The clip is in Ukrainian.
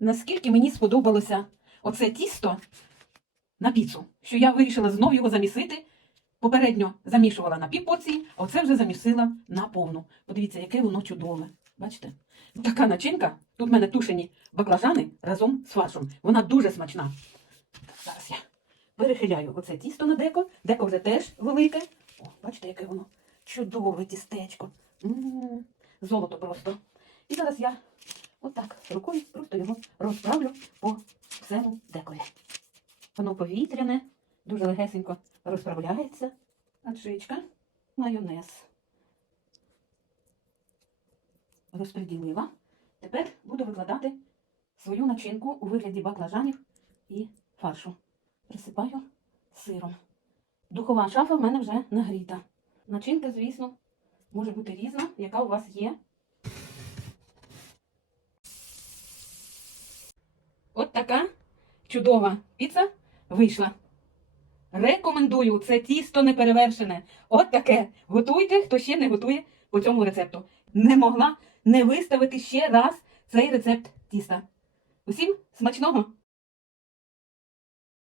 наскільки мені сподобалося оце тісто на піцу, що я вирішила знов його замісити. Попередньо замішувала на пів порції, а оце вже замісила на повну. Подивіться, яке воно чудове. Бачите? Така начинка. Тут в мене тушені баклажани разом з фаршем. Вона дуже смачна. Зараз я перехиляю оце тісто на деко. Деко вже теж велике. О, бачите, яке воно чудове тістечко. М, Золото просто. І зараз я отак рукою просто його розправлю по всьому декові. Воно повітряне, дуже легесенько розправляється. Аджичка, майонез. Розподілила. Тепер буду викладати свою начинку у вигляді баклажанів і фаршу. Присипаю сиром. Духова шафа в мене вже нагріта. Начинка, звісно, може бути різна, яка у вас є. От така чудова піца вийшла. Рекомендую, це тісто неперевершене. От таке. Готуйте, хто ще не готує по цьому рецепту. Не могла не виставити ще раз цей рецепт тіста. Усім смачного!